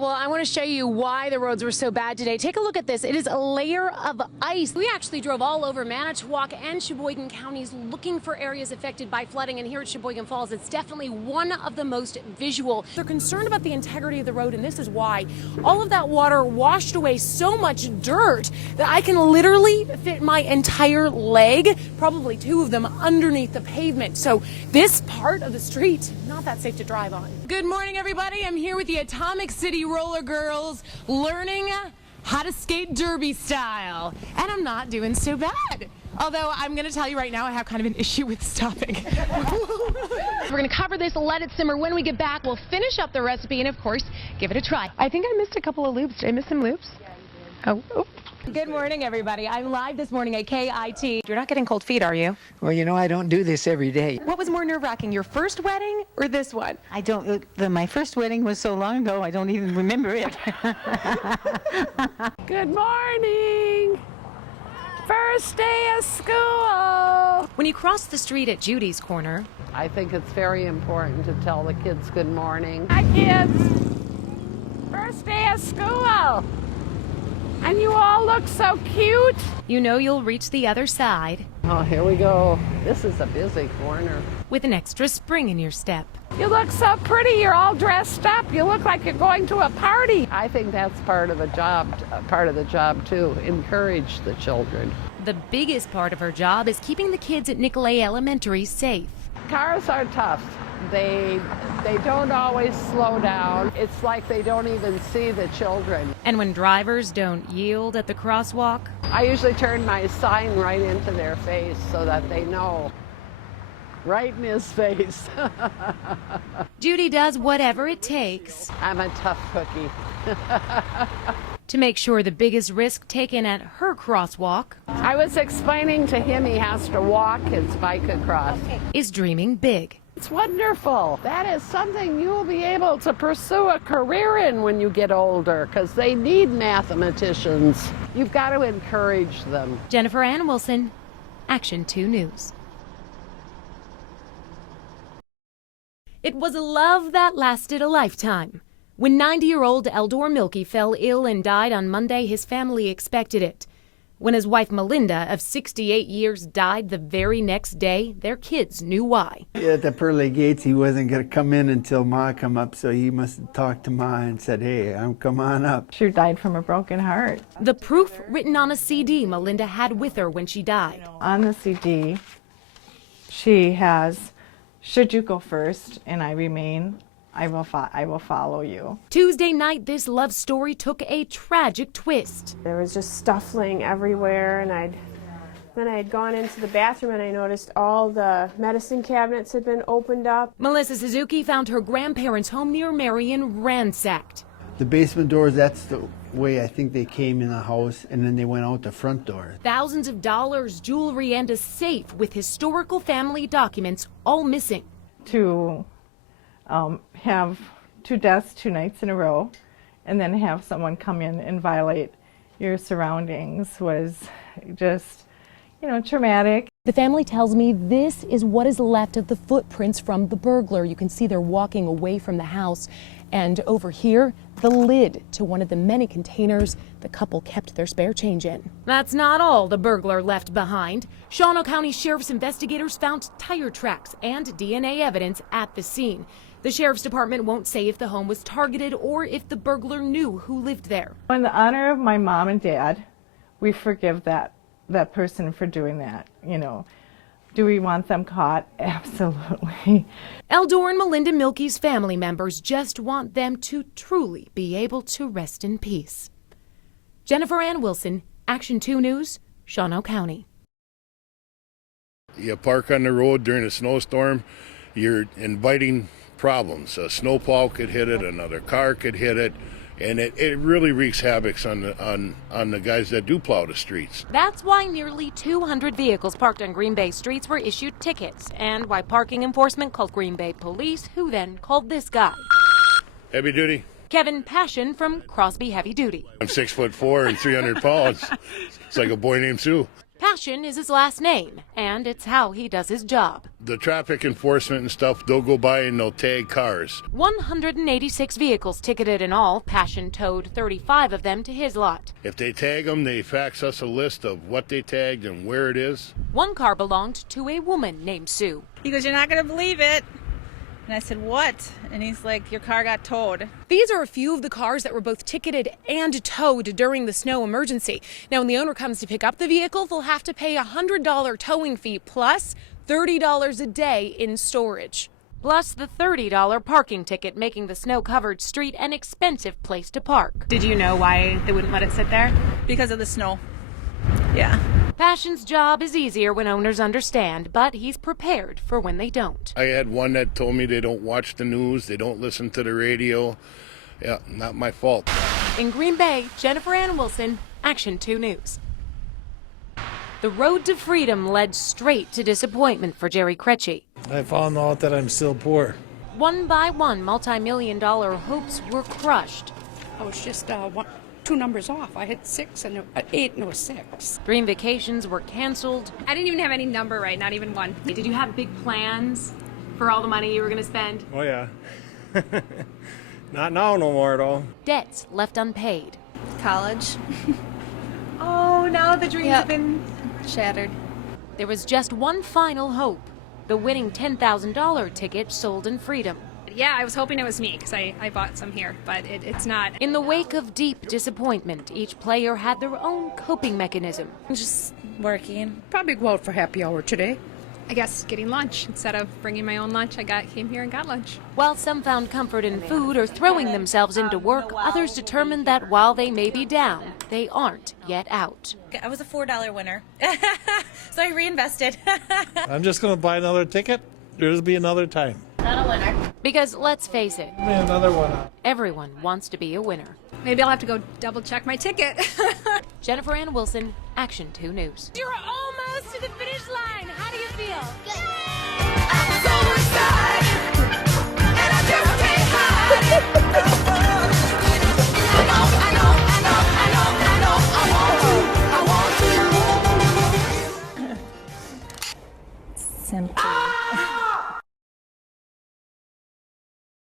Well, I want to show you why the roads were so bad today. Take a look at this. It is a layer of ice. We actually drove all over Manitowoc and Sheboygan counties looking for areas affected by flooding. And here at Sheboygan Falls, it's definitely one of the most visual. They're concerned about the integrity of the road, and this is why. All of that water washed away so much dirt that I can literally fit my entire leg, probably two of them, underneath the pavement. So this part of the street, not that safe to drive on. Good morning, everybody. I'm here with the Atomic City Roller Girls learning how to skate derby style. And I'm not doing so bad. Although I'm going to tell you right now, I have kind of an issue with stopping. We're going to cover this, let it simmer. When we get back, we'll finish up the recipe and, of course, give it a try. I think I missed a couple of loops. Did I miss some loops? Oh. Good morning, everybody. I'm live this morning at KIT. You're not getting cold feet, are you? Well, you know, I don't do this every day. What was more nerve-wracking, your first wedding or this one? I don't, my first wedding was so long ago, I don't even remember it. Good morning. First day of school. When you cross the street at Judy's Corner, I think it's very important to tell the kids good morning. Hi, kids. First day of school. And you all look so cute. you know you'll reach the other side Oh, here we go. This is a busy corner. with an extra spring in your step. You look so pretty. You're all dressed up. You look like you're going to a party. I think that's part of the job too. Encourage the children. The biggest part of her job is keeping the kids at Nicolay Elementary safe. Cars are tough. They don't always slow down. It's like they don't even see the children. And when drivers don't yield at the crosswalk, I usually turn my sign right into their face so that they know. Right in his face. Judy does whatever it takes I'm a tough cookie. to make sure the biggest risk taken at her crosswalk I was explaining to him he has to walk his bike across. is dreaming big. It's wonderful. That is something you'll be able to pursue a career in when you get older, because they need mathematicians. You've got to encourage them. Jennifer Ann Wilson, Action 2 News. It was a love that lasted a lifetime. When 90-year-old Eldor Milkey fell ill and died on Monday, his family expected it. When his wife Melinda, of 68 years, died the very next day, their kids knew why. At the pearly gates, he wasn't going to come in until Ma come up, so he must have talked to Ma and said, hey, come on up. She died from a broken heart. The proof written on a CD Melinda had with her when she died. On the CD, she has, should you go first and I remain, I will follow you. Tuesday night, this love story took a tragic twist. There was just stuff laying everywhere, and then I had gone into the bathroom and I noticed all the medicine cabinets had been opened up. Melissa Suzuki found her grandparents' home near Marion ransacked. The basement doors, that's the way I think they came in the house, and then they went out the front door. Thousands of dollars, jewelry, and a safe with historical family documents all missing. To have 2 deaths 2 nights in a row and then have someone come in and violate your surroundings was just, traumatic. The family tells me this is what is left of the footprints from the burglar. You can see they're walking away from the house. And over here, the lid to one of the many containers the couple kept their spare change in. That's not all the burglar left behind. Shawano County Sheriff's investigators found tire tracks and DNA evidence at the scene. The Sheriff's Department won't say if the home was targeted or if the burglar knew who lived there. In the honor of my mom and dad, we forgive that person for doing that, Do we want them caught? Absolutely. Eldor and Melinda Milkey's family members just want them to truly be able to rest in peace. Jennifer Ann Wilson, Action 2 News, Shawano County. You park on the road during a snowstorm, you're inviting problems. A snowplow could hit it, another car could hit it, and it really wreaks havoc on the guys that do plow the streets. That's why nearly 200 vehicles parked on Green Bay streets were issued tickets, and why parking enforcement called Green Bay police, who then called this guy. Heavy duty. Kevin Passion from Crosby Heavy Duty. I'm 6'4" and 300 pounds. It's like a boy named Sue. Passion is his last name, and it's how he does his job. The traffic enforcement and stuff, they'll go by and they'll tag cars. 186 vehicles ticketed in all. Passion towed 35 of them to his lot. If they tag them, they fax us a list of what they tagged and where it is. One car belonged to a woman named Sue. He goes, "You're not going to believe it." And I said, "What?" And he's like, "Your car got towed." These are a few of the cars that were both ticketed and towed during the snow emergency. Now, when the owner comes to pick up the vehicle, they'll have to pay a $100 towing fee plus $30 a day in storage. Plus the $30 parking ticket, making the snow-covered street an expensive place to park. Did you know why they wouldn't let it sit there? Because of the snow. Yeah. Passion's job is easier when owners understand, but he's prepared for when they don't. I had one that told me they don't watch the news, they don't listen to the radio. Yeah, not my fault. In Green Bay, Jennifer Ann Wilson, Action 2 News. The road to freedom led straight to disappointment for Jerry Crecci. I found out that I'm still poor. One by one, multi-million-dollar hopes were crushed. I was just two numbers off. I had 6 and 8 and it was 6. Dream vacations were canceled. I didn't even have any number right, not even one. Did you have big plans for all the money you were going to spend? Oh, yeah. Not now no more, though. Debts left unpaid. College. Oh, now the dreams have been Shattered. There was just one final hope. The winning $10,000 ticket sold in freedom. Yeah, I was hoping it was me because I bought some here, but it's not. In the wake of deep disappointment, each player had their own coping mechanism. Just working. Probably go out for happy hour today. I guess getting lunch. Instead of bringing my own lunch, came here and got lunch. While some found comfort in food or throwing themselves into work, others determined that while they may be down, they aren't yet out. I was a $4 winner, so I reinvested. I'm just going to buy another ticket. There'll be another time. Not a winner. Because let's face it, Another one. everyone wants to be a winner. Maybe I'll have to go double check my ticket. Jennifer Ann Wilson, Action 2 News. You're almost to the finish line. How do you feel? I'm so excited, and I just can't hide it. I want to. Simple.